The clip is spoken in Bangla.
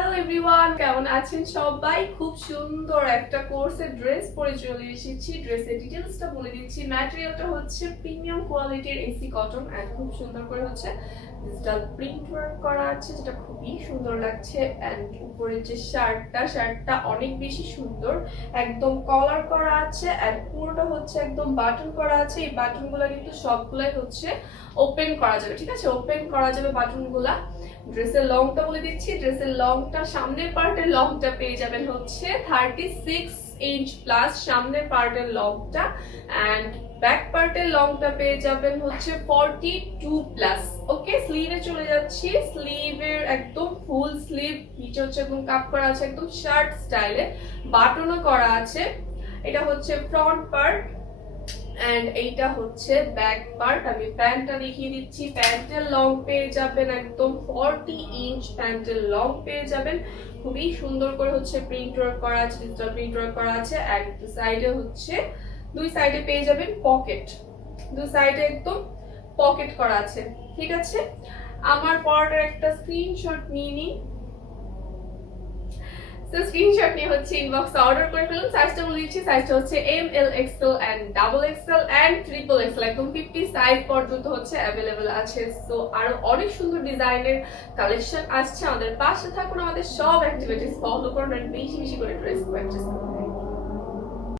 হ্যালো এভরিওয়ান, কেমন আছেন সবাই? খুব সুন্দর একটা কোর্সের ড্রেস পরে চলে এসেছি। ড্রেসের ডিটেলসটা বলে দিচ্ছি। ম্যাটেরিয়ালটা হচ্ছে প্রিমিয়াম কোয়ালিটির এসি কটন এন্ড খুব সুন্দর করে হচ্ছে ডিজিটাল প্রিন্ট ওয়ার্ক করা আছে, যেটা খুবই সুন্দর লাগছে। এন্ড উপরের যে শার্টটা অনেক বেশি সুন্দর, একদম কলার করা আছে এন্ড পুরোটা হচ্ছে একদম বাটন করা আছে। এই বাটনগুলো কিন্তু সবগুলাই হচ্ছে ওপেন করা যাবে, ঠিক আছে? ওপেন করা যাবে বাটনগুলা। ড্রেসের লংটা বলে দিচ্ছি। ড্রেসের লংটা, সামনের পার্টের লংটা পেয়ে যাবেন হচ্ছে 36 ইঞ্চ প্লাস সামনের পার্টের লংটা, এন্ড ব্যাক পার্টের লংটা পেয়ে যাবেন হচ্ছে 42 প্লাস। ওকে, স্লিভে চলে যাচ্ছি। স্লিভের একদম ফুল স্লিভ, নিচে হচ্ছে একদম কাপ করা আছে, একদম শার্ট স্টাইলে বাটনও করা আছে। এটা হচ্ছে ফ্রন্ট পার্ট এন্ড এইটা হচ্ছে ব্যাক পার্ট। আমি প্যান্টটা দেখিয়ে দিচ্ছি। প্যান্টের লং পেয়ে যাবেন একদম 40 ইঞ্চ প্যান্টের লং পেয়ে যাবেন। খুবই সুন্দর করে হচ্ছে প্রিন্ট ওয়ার্ক করা আছে, ডিজিটাল প্রিন্ট ওয়ার্ক করা আছে। এক সাইডে হচ্ছে, দুই সাইডে পেয়ে যাবেন পকেট, দুই সাইডে একদম পকেট করা আছে, ঠিক আছে? আমার পরাটার একটা স্ক্রিনশট নিয়ে নিন। তো স্ক্রিনশট নিয়ে হচ্ছে ইনবক্সে অর্ডার করে ফেলুন। সাইজটা বলে দিচ্ছি। সাইজটা হচ্ছে M, L, XL and double XL and triple XL, একদম 50 সাইজ পর্যন্ত হচ্ছে অ্যাভেলেবল আছে। সো আরো অনেক সুন্দর ডিজাইনের কালেকশন আসছে। আমাদের পাশে থাকুন, আমাদের সব অ্যাক্টিভিটিস ফলো করুন এন্ড বেশি বেশি করে ড্রেস পারচেজ করুন।